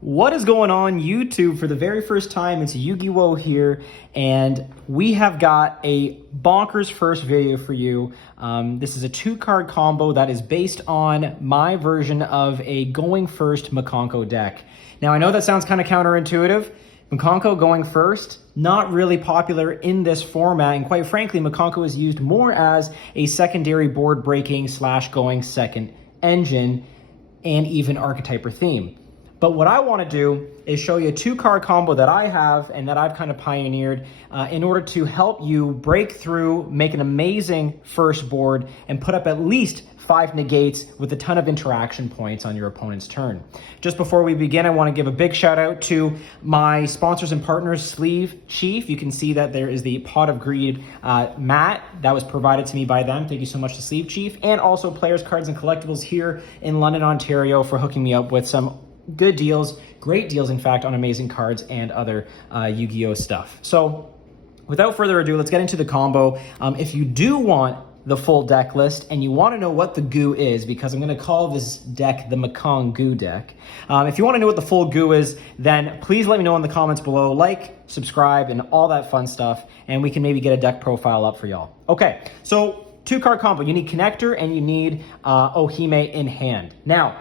What is going on YouTube? For the very first time, it's Yu-Gi-Oh here, and we have got a bonkers first video for you. This is a 2-card combo that is based on my version of a going first Mikankguu deck. Now, I know that sounds kind of counterintuitive. Mikankguu going first, not really popular in this format, and quite frankly, Mikankguu is used more as a secondary board breaking / going second engine and even archetype or theme. But what I want to do is show you a 2-card combo that I have and that I've kind of pioneered in order to help you break through, make an amazing first board, and put up at least 5 negates with a ton of interaction points on your opponent's turn. Just before we begin, I want to give a big shout out to my sponsors and partners, Sleeve Chief. You can see that there is the Pot of Greed mat that was provided to me by them. Thank you so much to Sleeve Chief. And also Players Cards and Collectibles here in London, Ontario for hooking me up with some good deals, great deals in fact, on amazing cards and other Yu-Gi-Oh stuff. So without further ado, let's get into the combo. If you do want the full deck list and you want to know what the goo is, because I'm going to call this deck the Mikankguu deck. If you want to know what the full goo is, then please let me know in the comments below. Like, subscribe, and all that fun stuff, and we can maybe get a deck profile up for y'all. Okay, so 2-card combo. You need Connector and you need Ohime in hand. Now,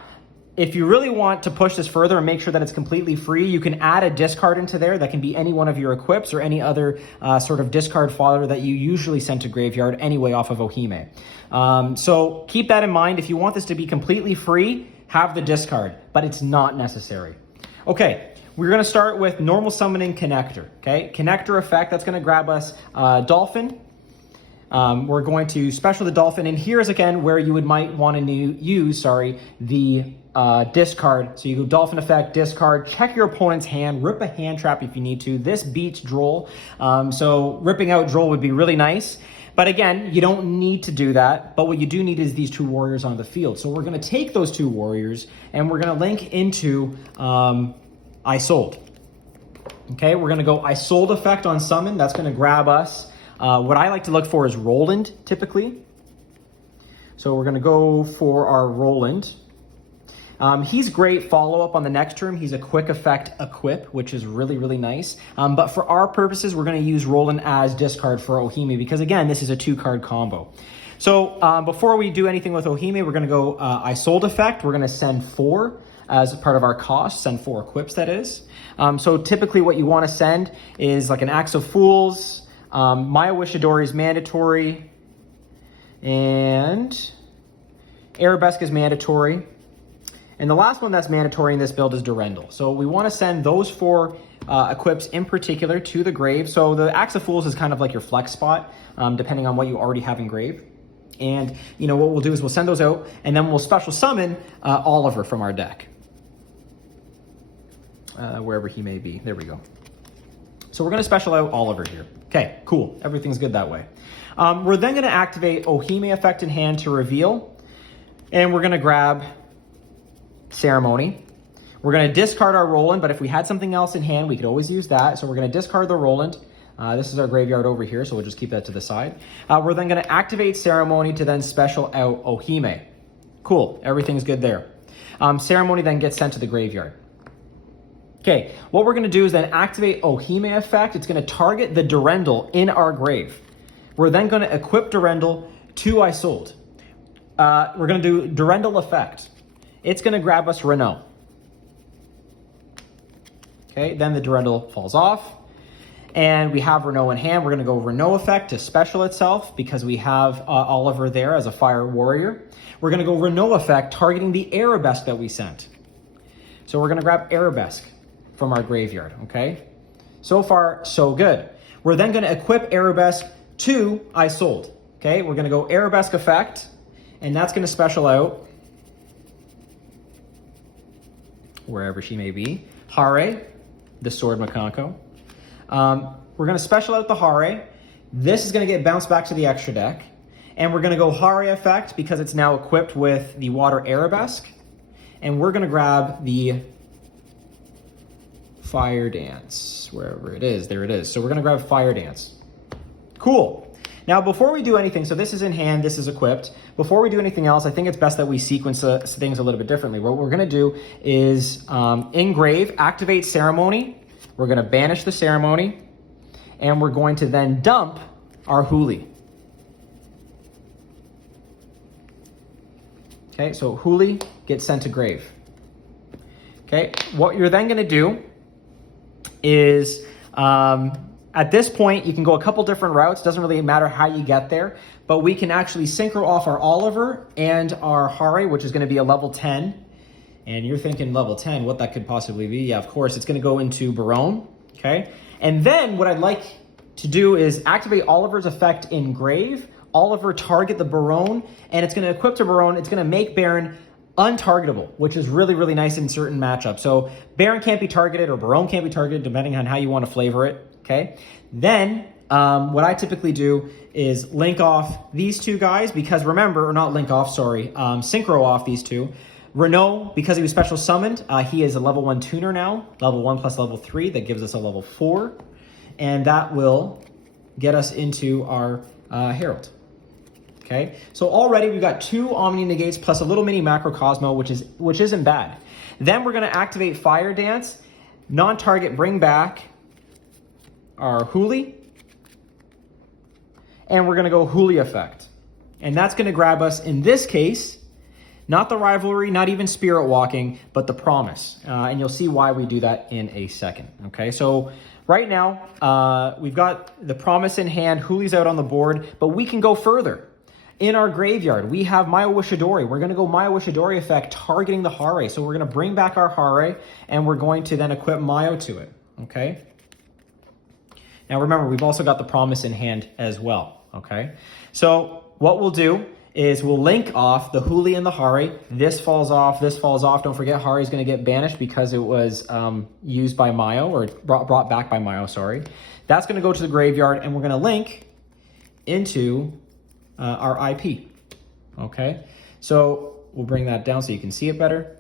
if you really want to push this further and make sure that it's completely free, you can add a discard into there. That can be any one of your equips or any other sort of discard fodder that you usually send to graveyard anyway off of Ohime. So keep that in mind. If you want this to be completely free, have the discard, but it's not necessary. Okay, we're going to start with normal summoning Connector. Okay, Connector effect, that's going to grab us Dolphin. We're going to special the Dolphin, and here's again where you might want to use the discard. So you go Dolphin effect, discard, check your opponent's hand, rip a hand trap if you need to. This beats Droll, so ripping out Droll would be really nice. But again, you don't need to do that. But what you do need is these 2 warriors on the field. So we're going to take those 2 warriors and we're going to link into Isolde. Okay, we're going to go Isolde effect on summon. That's going to grab us. What I like to look for is Roland, typically. So we're going to go for our Roland. He's great follow-up on the next turn. He's a quick effect equip, which is really, really nice. But for our purposes, we're going to use Roland as discard for Ohime because, again, this is a 2-card combo. So before we do anything with Ohime, we're going to go Isolde effect. We're going to send 4 as part of our cost, send 4 equips, that is. So typically what you want to send is like an Axe of Fools, Maya Wishadori is mandatory, and Arabesque is mandatory. And the last one that's mandatory in this build is Durendal. So we want to send those 4 equips in particular to the grave. So the Axe of Fools is kind of like your flex spot, depending on what you already have in grave. And you know what we'll do is we'll send those out, and then we'll special summon Oliver from our deck. Wherever he may be. There we go. So we're going to special out Oliver here. Okay, cool. Everything's good that way. We're then going to activate Ohime effect in hand to reveal. And we're going to grab Ceremony. We're going to discard our Roland, but if we had something else in hand, we could always use that. So we're going to discard the Roland. This is our graveyard over here, so we'll just keep that to the side. We're then going to activate Ceremony to then special out Ohime. Cool. Everything's good there. Ceremony then gets sent to the graveyard. Okay, what we're going to do is then activate Ohime effect. It's going to target the Durendal in our grave. We're then going to equip Durendal to Isolde. We're going to do Durendal effect. It's going to grab us Renault. Okay, then the Durendal falls off. And we have Renault in hand. We're going to go Renault effect to special itself because we have Oliver there as a fire warrior. We're going to go Renault effect targeting the Arabesque that we sent. So we're going to grab Arabesque from our graveyard, okay? So far, so good. We're then going to equip Arabesque to Isolde, okay? We're going to go Arabesque effect, and that's going to special out wherever she may be. Hare, the sword Mikankguu. We're going to special out the Hare. This is going to get bounced back to the extra deck. And we're going to go Hare effect because it's now equipped with the water Arabesque. And we're going to grab the Fire Dance, wherever it is. There it is. So we're going to grab Fire Dance. Cool. Now, before we do anything, so this is in hand, this is equipped. Before we do anything else, I think it's best that we sequence things a little bit differently. What we're going to do is engrave, activate ceremony. We're going to banish the ceremony, and we're going to then dump our Huli. Okay, so Huli gets sent to grave. Okay, what you're then going to do is, at this point, you can go a couple different routes. Doesn't really matter how you get there, but we can actually synchro off our Oliver and our Hare, which is going to be a level 10. And you're thinking level 10, what that could possibly be? Yeah, of course, it's going to go into Barone. Okay, and then what I'd like to do is activate Oliver's effect in grave. Oliver target the Barone, and it's going to equip to Barone. It's going to make Baron untargetable, which is really, really nice in certain matchups. So Baron can't be targeted or Barone can't be targeted, depending on how you want to flavor it. Okay, then what I typically do is link off these two guys, because remember, or not link off, sorry, synchro off these two. Renault, because he was special summoned, he is a level 1 tuner now, level 1 plus level 3, that gives us a level 4, and that will get us into our Herald. Okay, so already we've got 2 Omni Negates plus a little mini Macrocosmo, which isn't bad. Then we're going to activate Fire Dance, non-target bring back our Huli, and we're going to go Huli effect. And that's going to grab us, in this case, not the Rivalry, not even Spirit Walking, but the Promise. And you'll see why we do that in a second. Okay, so right now, we've got the Promise in hand, Huli's out on the board, but we can go further. In our graveyard, we have Mayo Wishidori. We're going to go Mayo Wishidori effect, targeting the Hare. So we're going to bring back our Hare, and we're going to then equip Mayo to it. Okay. Now remember, we've also got the Promise in hand as well. Okay. So what we'll do is we'll link off the Huli and the Hare. This falls off, this falls off. Don't forget, Hare is going to get banished because it was used by Mayo, or brought back by Mayo, sorry. That's going to go to the graveyard, and we're going to link into our IP. Okay, so we'll bring that down so you can see it better.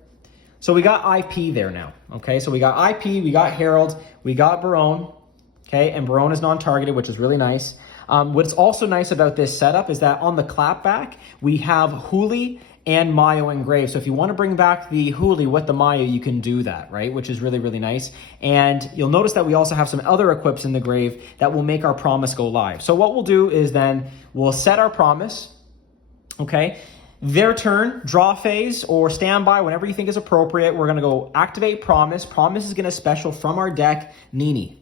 So we got IP there now. Okay, so we got IP, we got Herald, we got Barone. Okay, and Barone is non-targeted, which is really nice. What's also nice about this setup is that on the clapback, we have Huli and Mayo engraved. So if you want to bring back the Huli with the Mayo, you can do that, right? Which is really, really nice. And you'll notice that we also have some other equips in the grave that will make our Promise go live. So what we'll do is then we'll set our Promise, okay? Their turn, draw phase, or standby, whenever you think is appropriate. We're going to go activate Promise. Promise is going to special from our deck, Nini.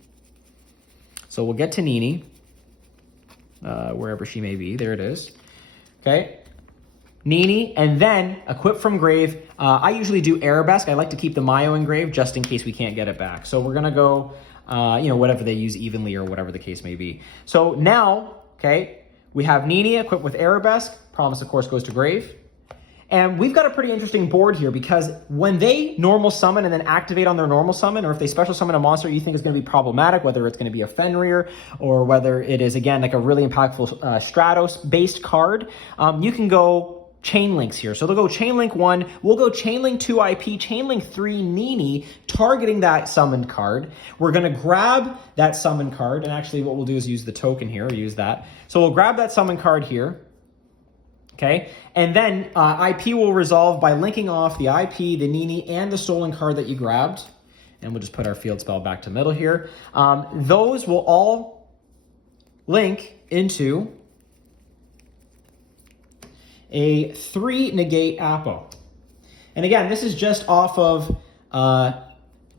So we'll get to Nini, wherever she may be. There it is. Okay. Nini, and then equip from grave. I usually do Arabesque. I like to keep the Mayo engraved just in case we can't get it back. So we're going to go, whatever they use evenly or whatever the case may be. So now, okay, we have Nini equipped with Arabesque. Promise, of course, goes to grave. And we've got a pretty interesting board here, because when they normal summon and then activate on their normal summon, or if they special summon a monster you think is going to be problematic, whether it's going to be a Fenrir or whether it is, again, like a really impactful Stratos-based card, you can go chain links here. So they'll go chain link 1, we'll go chain link 2 IP, chain link 3 Nini, targeting that summoned card. We're going to grab that summoned card, and actually what we'll do is use the token here, use that. So we'll grab that summoned card here. Okay, and then IP will resolve by linking off the IP, the Nini, and the stolen card that you grabbed. And we'll just put our field spell back to middle here. Those will all link into a 3 negate Apo. And again, this is just off of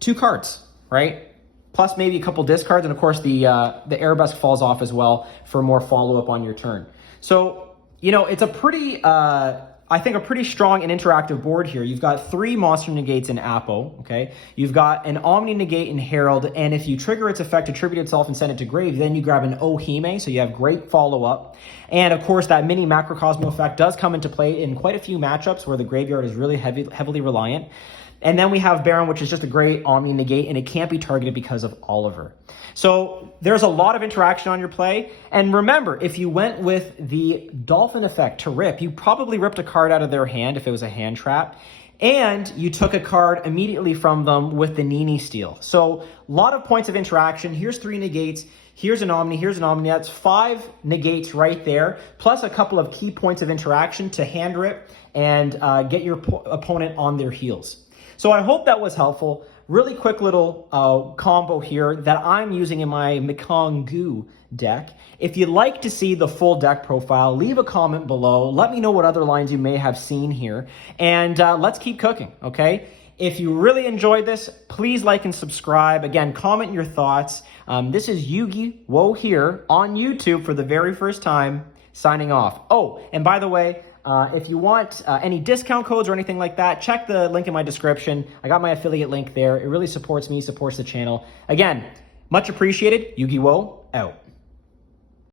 2 cards, right? Plus maybe a couple discards, and of course the Arabesque falls off as well for more follow-up on your turn. So, you know, it's a pretty, I think, a pretty strong and interactive board here. You've got 3 monster negates in Apo, okay? You've got an Omni negate in Herald, and if you trigger its effect, attribute itself, and send it to grave, then you grab an Ohime, so you have great follow-up. And of course, that mini Macrocosmo effect does come into play in quite a few matchups where the graveyard is really heavily reliant. And then we have Baron, which is just a great Omni negate, and it can't be targeted because of Oliver. So there's a lot of interaction on your play. And remember, if you went with the Dolphin effect to rip, you probably ripped a card out of their hand if it was a hand trap. and you took a card immediately from them with the Nini steal. So a lot of points of interaction. Here's 3 negates. Here's an Omni. Here's an Omni. That's 5 negates right there, plus a couple of key points of interaction to hand rip and get your opponent on their heels. So I hope that was helpful. Really quick little combo here that I'm using in my Mikankguu deck. If you'd like to see the full deck profile, leave a comment below. Let me know what other lines you may have seen here. And let's keep cooking, okay? If you really enjoyed this, please like and subscribe. Again, comment your thoughts. This is Yu-Gi-Oh! Here on YouTube for the very first time, signing off. Oh, and by the way, if you want any discount codes or anything like that, check the link in my description. I got my affiliate link there. It really supports me, supports the channel. Again, much appreciated. Yu-Gi-Oh! Out.